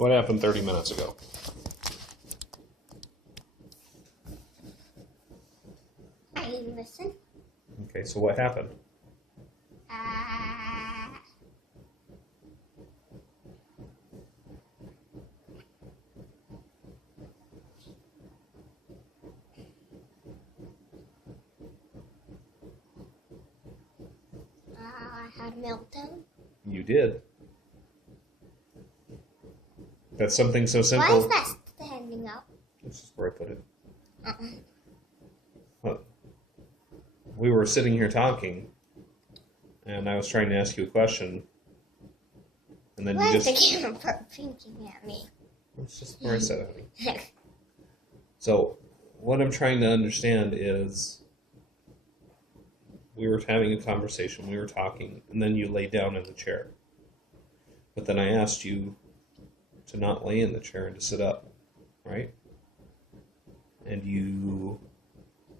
What happened 30 minutes ago? I didn't listen. Okay, so what happened? I had a meltdown. You did. That's something so simple. Why is that standing up? This is where I put it. We were sitting here talking, and I was trying to ask you a question, and then Why you is the just... camera pinking at me? That's just where I said it, honey. So, what I'm trying to understand is, we were having a conversation, we were talking, and then you laid down in the chair. But then I asked you to not lay in the chair and to sit up, right? And you...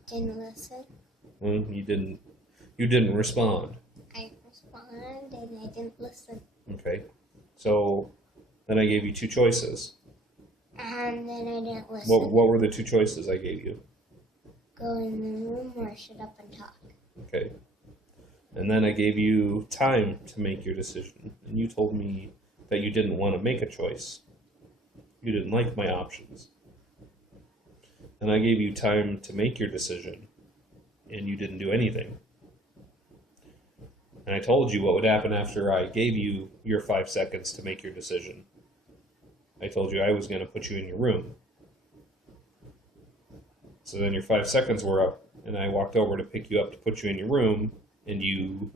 Didn't listen. Well, you didn't respond. I responded and I didn't listen. Okay. So, then I gave you two choices. And then I didn't listen. What were the two choices I gave you? Go in the room or shut up and talk. Okay. And then I gave you time to make your decision. And you told me that you didn't want to make a choice. You didn't like my options. And I gave you time to make your decision. And you didn't do anything. And I told you what would happen after I gave you your 5 seconds to make your decision. I told you I was going to put you in your room. So then your 5 seconds were up, and I walked over to pick you up to put you in your room, and you...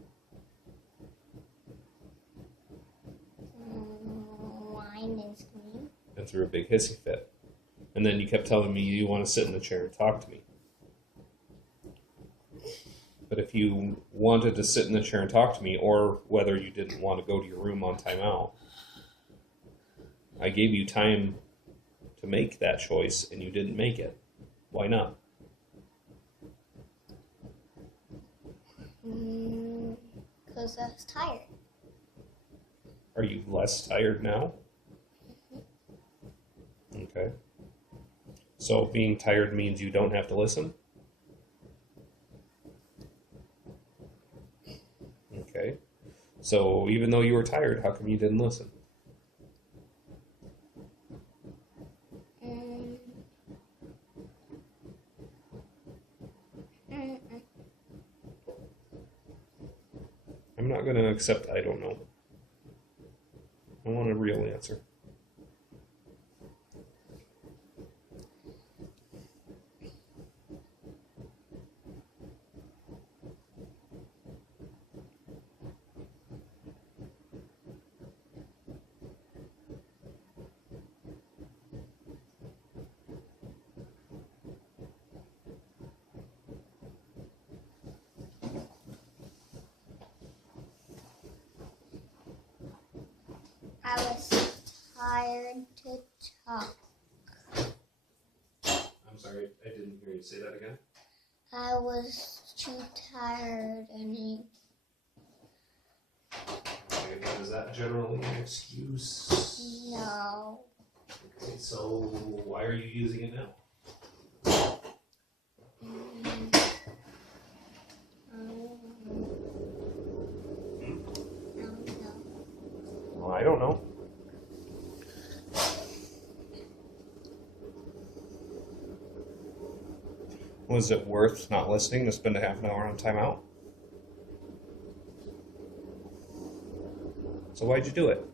Whined and screamed. And threw a big hissy fit. And then you kept telling me you want to sit in the chair and talk to me. But if you wanted to sit in the chair and talk to me, or whether you didn't want to go to your room on timeout, I gave you time to make that choice, and you didn't make it. Why not? Because I was tired. Are you less tired now? Okay. So being tired means you don't have to listen? Okay. So even though you were tired, how come you didn't listen? I'm not going to accept I don't know. I want a real answer. I was tired to talk. I'm sorry, I didn't hear you say that again. I was too tired and Okay, but is that generally an excuse? no. Okay, so why are you using it now? Well, I don't know. Was it worth not listening to spend a half an hour on timeout? So why'd you do it?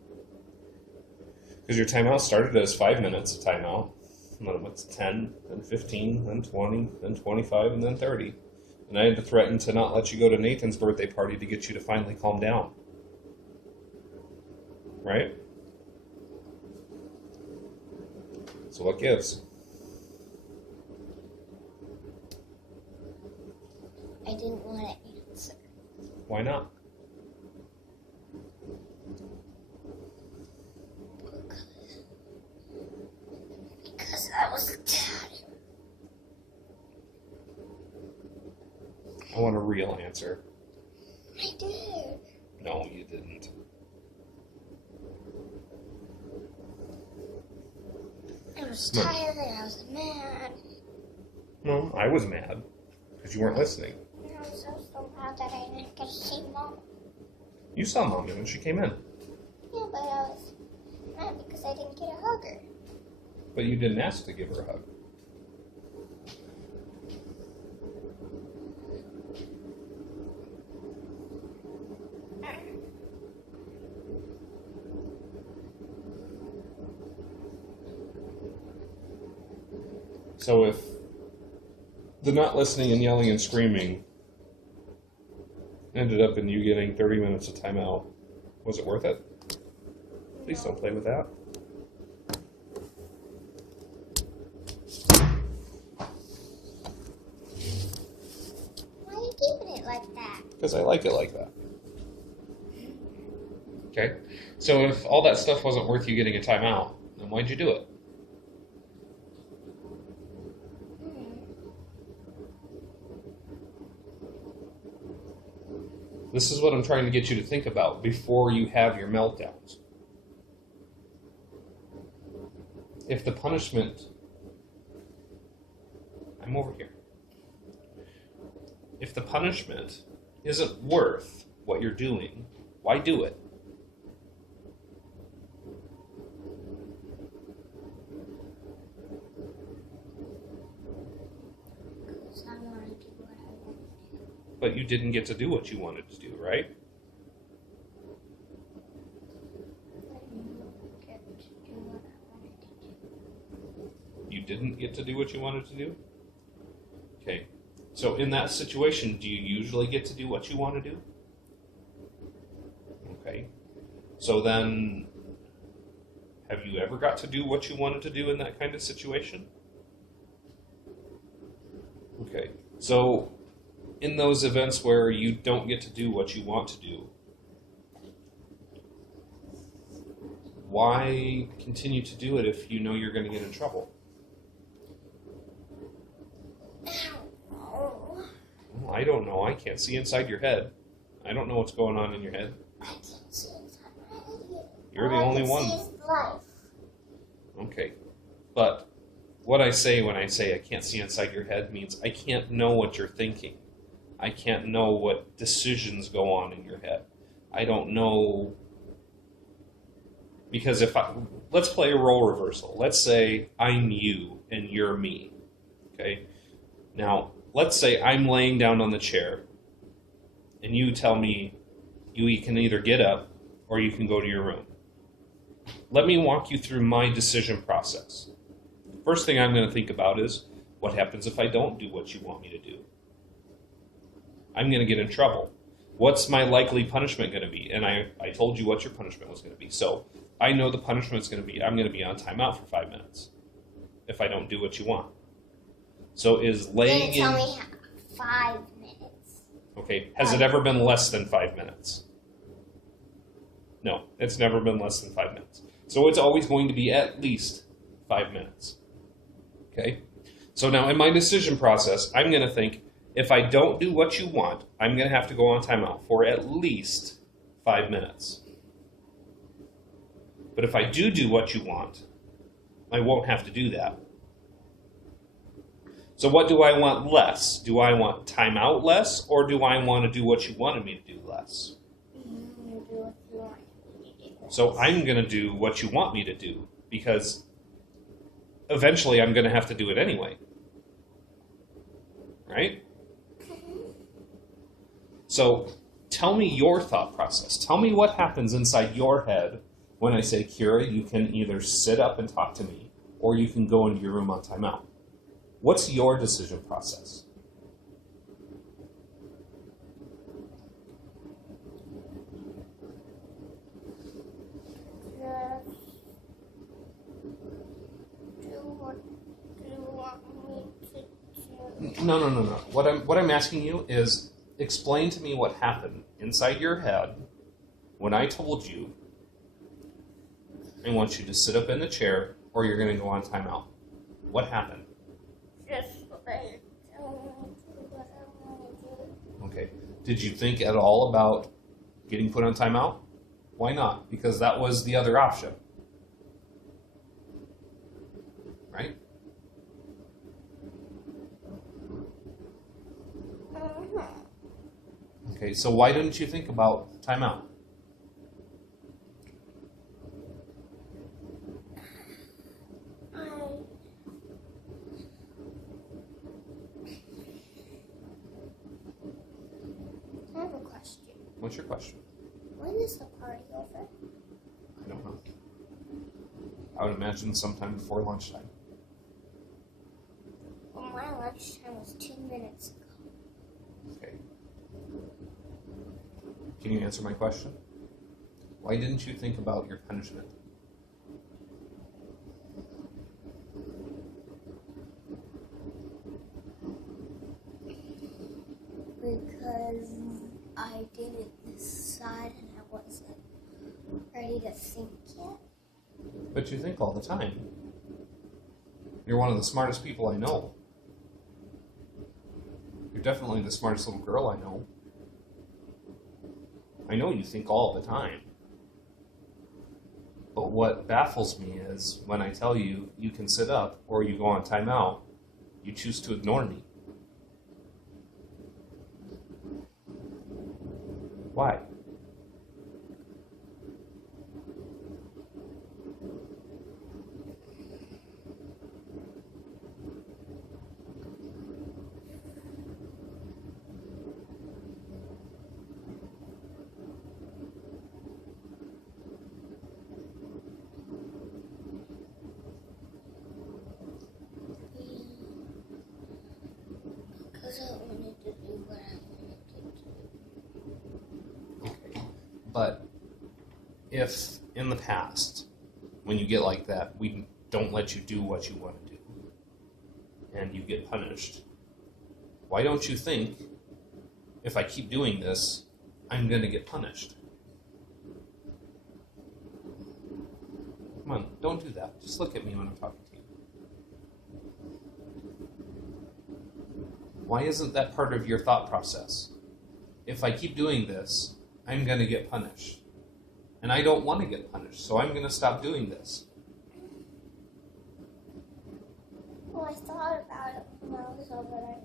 Because your timeout started as 5 minutes of timeout, and then it went to 10, then 15, then 20, then 25, and then 30. And I had to threaten to not let you go to Nathan's birthday party to get you to finally calm down. Right? So what gives? I didn't want to answer. Why not? Because I was tired. I want a real answer. I did. No, you didn't. was tired. I was mad. Well, I was mad because you weren't listening. And I was so mad that I didn't get to see Mom. You saw Mommy when she came in. Yeah, but I was mad because I didn't get to hug her. But you didn't ask to give her a hug. So if the not listening and yelling and screaming ended up in you getting 30 minutes of timeout, was it worth it? Please don't play with that. Why are you keeping it like that? Because I like it like that. Okay? So if all that stuff wasn't worth you getting a timeout, then why'd you do it? This is what I'm trying to get you to think about before you have your meltdowns. If the punishment... I'm over here. If the punishment isn't worth what you're doing, why do it? Because I want to do what I want to do. But you didn't get to do what you wanted to do, right? You didn't get to do what you wanted to do? Okay. So in that situation, do you usually get to do what you want to do? Okay. So then, have you ever got to do what you wanted to do in that kind of situation? Okay. So in those events where you don't get to do what you want to do, why continue to do it if you know you're going to get in trouble? Well, I don't know. I can't see inside your head. I don't know what's going on in your head. I can't see inside my head either. You're the only one. All I can see is life. Okay. But what I say when I say I can't see inside your head means I can't know what you're thinking. I can't know what decisions go on in your head. I don't know, because let's play a role reversal. Let's say I'm you and you're me. Okay? Now, let's say I'm laying down on the chair and you tell me you can either get up or you can go to your room. Let me walk you through my decision process. First thing I'm going to think about is, what happens if I don't do what you want me to do? I'm going to get in trouble. What's my likely punishment going to be? And I told you what your punishment was going to be. So I know the punishment is going to be, I'm going to be on timeout for 5 minutes if I don't do what you want. So is laying in... Then it's only 5 minutes. Okay, has it ever been less than 5 minutes? No, it's never been less than 5 minutes. So it's always going to be at least 5 minutes. Okay? So now in my decision process, I'm going to think, if I don't do what you want, I'm going to have to go on timeout for at least 5 minutes. But if I do what you want, I won't have to do that. So what do I want less? Do I want timeout less, or do I want to do what you wanted me to do less? So I'm going to do what you want me to do, because eventually I'm going to have to do it anyway. Right? So tell me your thought process. Tell me what happens inside your head when I say, Kira, you can either sit up and talk to me, or you can go into your room on timeout. What's your decision process? No. What I'm asking you is, explain to me what happened inside your head when I told you I want you to sit up in the chair or you're going to go on timeout. What happened? Okay. Did you think at all about getting put on timeout? Why not? Because that was the other option. Okay, so why didn't you think about timeout? I have a question. What's your question? When is the party over? I don't know. I would imagine sometime before lunchtime. Well, my lunchtime was 2 minutes ago. Okay. Can you answer my question? Why didn't you think about your punishment? Because I didn't decide and I wasn't ready to think yet. But you think all the time. You're one of the smartest people I know. You're definitely the smartest little girl I know. I know you think all the time. But what baffles me is when I tell you you can sit up or you go on timeout, you choose to ignore me. Why? Because I wanted to do what I wanted to do. Okay. But if in the past, when you get like that, we don't let you do what you want to do, and you get punished, why don't you think, if I keep doing this, I'm going to get punished? Come on, don't do that. Just look at me when I'm talking to you. Why isn't that part of your thought process? If I keep doing this, I'm going to get punished. And I don't want to get punished, so I'm going to stop doing this. Well, I thought about it when I was over there.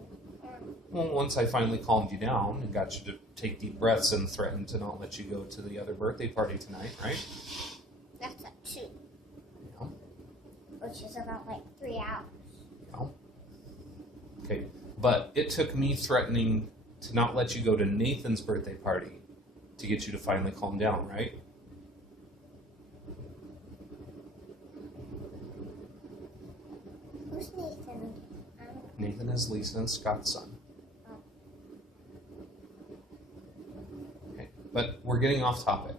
Well, once I finally calmed you down and got you to take deep breaths and threatened to not let you go to the other birthday party tonight, right? That's at 2. Yeah. Which is about like 3 hours. Yeah. Okay, but it took me threatening to not let you go to Nathan's birthday party to get you to finally calm down, right? Who's Nathan? Nathan is Lisa and Scott's son. Oh. Okay, but we're getting off topic.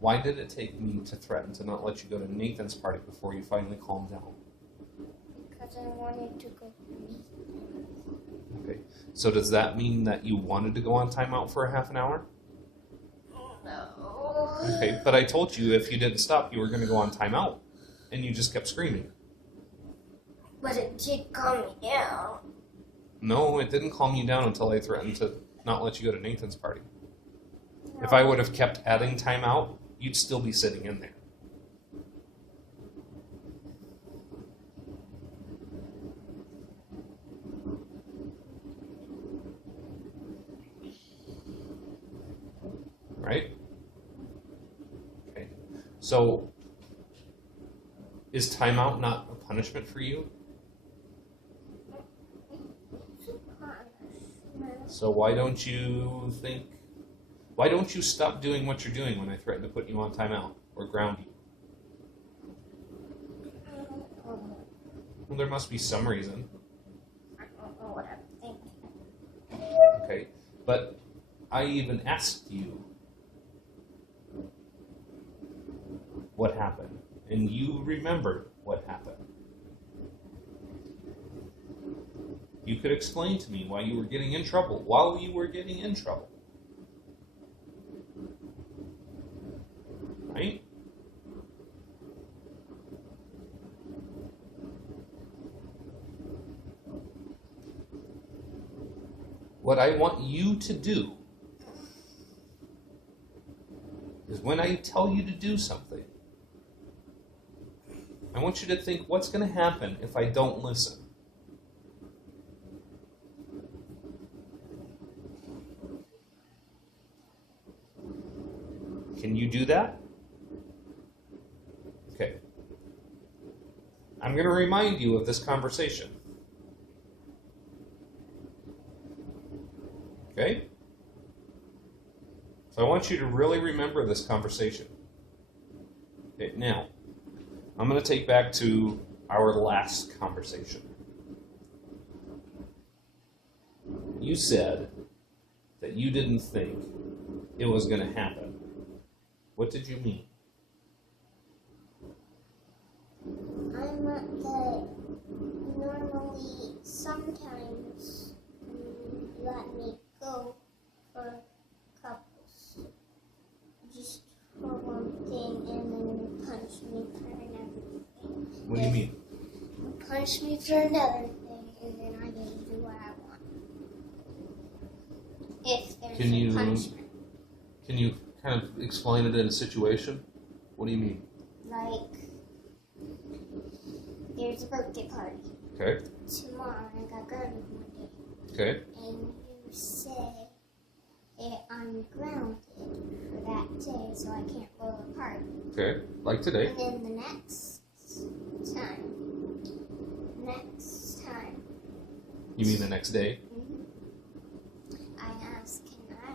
Why did it take me to threaten to not let you go to Nathan's party before you finally calmed down? Because I wanted to go to Nathan. Okay, so does that mean that you wanted to go on timeout for a half an hour? No. Okay, but I told you if you didn't stop, you were going to go on timeout, and you just kept screaming. But it did calm me down. No, it didn't calm you down until I threatened to not let you go to Nathan's party. No. If I would have kept adding timeout, you'd still be sitting in there. Right? Okay. So, is timeout not a punishment for you? So why don't you stop doing what you're doing when I threaten to put you on timeout or ground you? Well, there must be some reason. I don't know what I'm thinking. Okay. But I even asked you what happened, and you remembered what happened. You could explain to me why you were getting in trouble while you were getting in trouble. Right? What I want you to do is when I tell you to do something, I want you to think, what's going to happen if I don't listen? Can you do that? Okay. I'm going to remind you of this conversation. Okay? So I want you to really remember this conversation. Okay, now, I'm going to take back to our last conversation. You said that you didn't think it was going to happen. What did you mean? I meant that normally, sometimes, you let me go for couples. Just for one thing, and then you punish me for another thing. What do you mean? You punish me for another thing, and then I get to do what I want. If there's a punishment. Can you kind of explain it in a situation? What do you mean? Like, there's a birthday party. Okay. Tomorrow, I got grounded one day. Okay. And you say that I'm grounded for that day, so I can't go to the party. Okay. Like today. And then the next time. You mean the next day? I ask, can I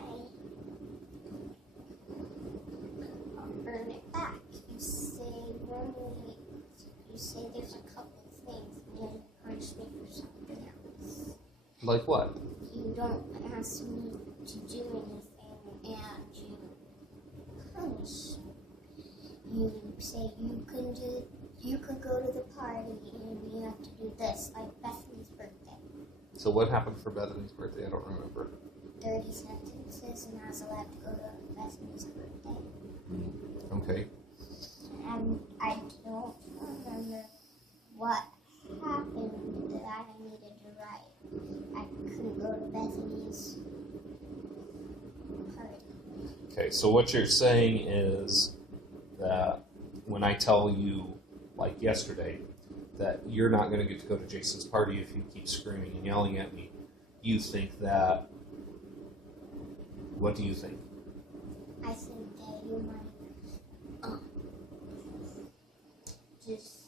earn it back? You say there's a couple of things, and then you punish me for something else. Like what? You don't ask me to do anything, and you punish me. You say you could go to the party, and you have to do this, like Bethany's birthday. So what happened for Bethany's birthday? I don't remember. 30 sentences, and I was allowed to go to Bethany's birthday. Okay. And I don't remember what happened that I needed to write. I couldn't go to Bethany's party. Okay, so what you're saying is that when I tell you, like yesterday, that you're not going to get to go to Jason's party if you keep screaming and yelling at me, you think that... What do you think? I think that you might just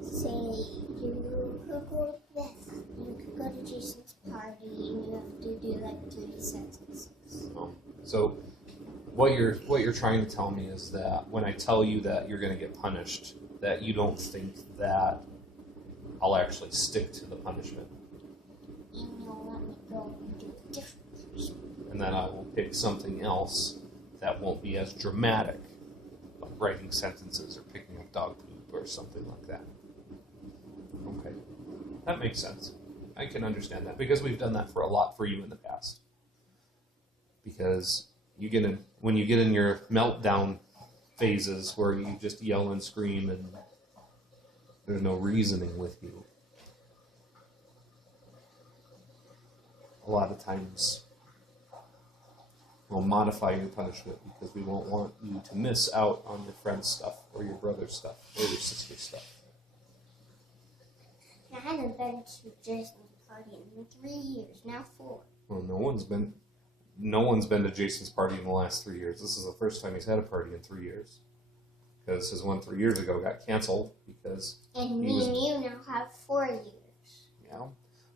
say you could go to Beth, you could go to Jason's party, and you have to do like 30 sentences. Oh. So what you're trying to tell me is that when I tell you that you're going to get punished, that you don't think that I'll actually stick to the punishment. And you'll let me go and do a different punishment. And then I will pick something else that won't be as dramatic, like writing sentences or picking up dog poop or something like that. Okay, that makes sense. I can understand that because we've done that for a lot for you in the past. Because when you get in your meltdown phases where you just yell and scream and there's no reasoning with you, a lot of times we'll modify your punishment because we won't want you to miss out on your friend's stuff or your brother's stuff or your sister's stuff. I haven't been to Jason's party in 3 years, now 4. Well, no one's been to Jason's party in the last 3 years. This is the first time he's had a party in 3 years. Because his one 3 years ago got canceled because... And me and you now have 4 years. Yeah.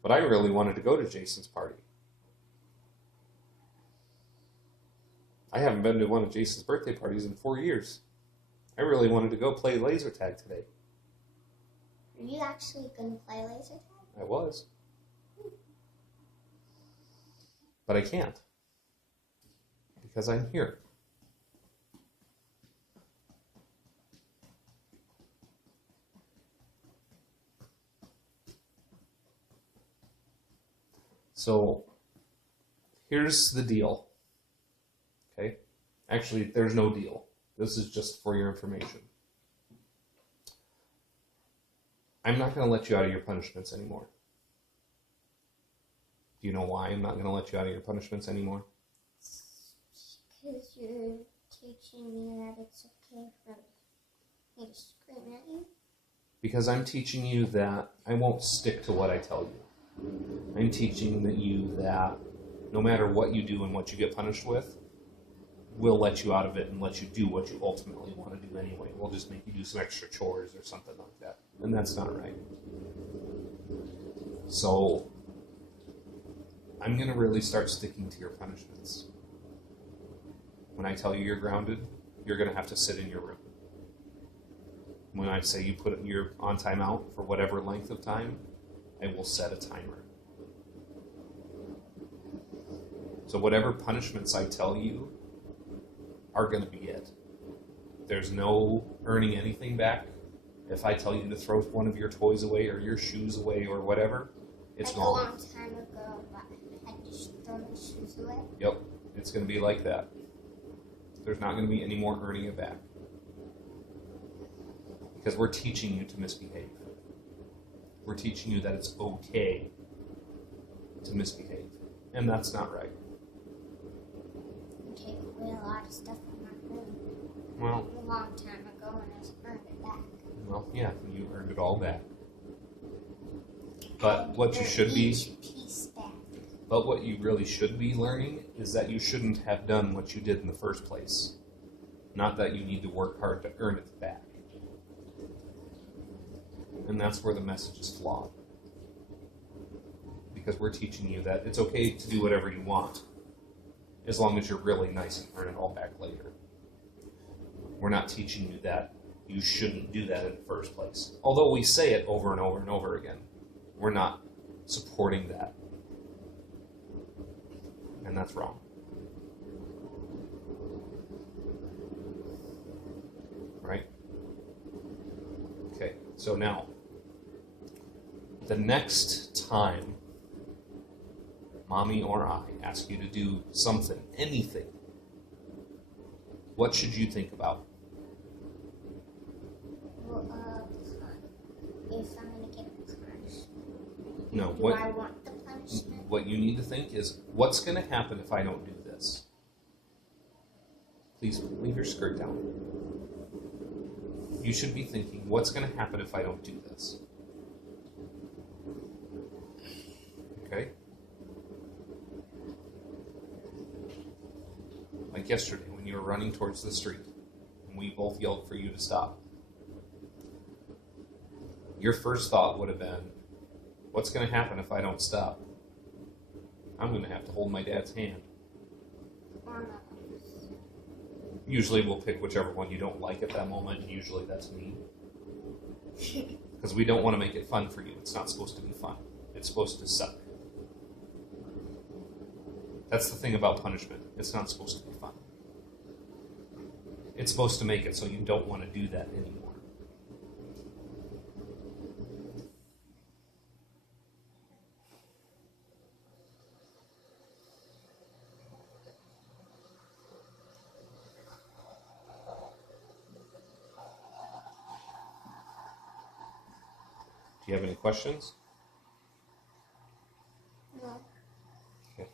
But I really wanted to go to Jason's party. I haven't been to one of Jason's birthday parties in 4 years. I really wanted to go play laser tag today. Are you actually going to play laser tag? I was. But I can't. Because I'm here. So, here's the deal. Okay? Actually, there's no deal. This is just for your information. I'm not going to let you out of your punishments anymore. Do you know why I'm not going to let you out of your punishments anymore? Because you're teaching me that it's okay for me to scream at you. Because I'm teaching you that I won't stick to what I tell you. I'm teaching you that no matter what you do and what you get punished with, we'll let you out of it and let you do what you ultimately want to do anyway. We'll just make you do some extra chores or something like that. And that's not right. So I'm going to really start sticking to your punishments. When I tell you you're grounded, you're going to have to sit in your room. When I say you're on timeout for whatever length of time, I will set a timer. So whatever punishments I tell you are going to be it. There's no earning anything back. If I tell you to throw one of your toys away or your shoes away or whatever, it's gone. A long time ago, I had to throw my shoes away. Yep, it's going to be like that. There's not going to be any more earning it back. Because we're teaching you to misbehave. We're teaching you that it's okay to misbehave. And that's not right. Okay, but we had a lot of stuff I'm not doing. Well, A long time ago, and I earned it back. well, yeah, you earned it all back. But what you should be, Each piece back. but what you really should be learning is that you shouldn't have done what you did in the first place. Not that you need to work hard to earn it back. And that's where the message is flawed. Because we're teaching you that it's okay to do whatever you want, as long as you're really nice and earn it all back later. We're not teaching you that you shouldn't do that in the first place. Although we say it over and over and over again, we're not supporting that. And that's wrong. Right? Okay, so now, the next time Mommy or I ask you to do something, anything, what should you think about? Well, if I'm going to get punished, No, do I want the punishment? what you need to think is, what's going to happen if I don't do this? Please leave your skirt down. You should be thinking, what's going to happen if I don't do this? Okay? Like yesterday when you were running towards the street and we both yelled for you to stop. Your first thought would have been, what's going to happen if I don't stop? I'm going to have to hold my dad's hand. Or not? Usually we'll pick whichever one you don't like at that moment, and usually that's me. Because we don't want to make it fun for you. It's not supposed to be fun. It's supposed to suck. That's the thing about punishment. It's not supposed to be fun. It's supposed to make it so you don't want to do that anymore. Do you have any questions? No. Okay.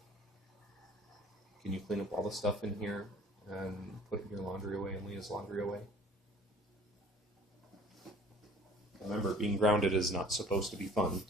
Can you clean up all the stuff in here and put your laundry away and Leah's laundry away? Remember, being grounded is not supposed to be fun.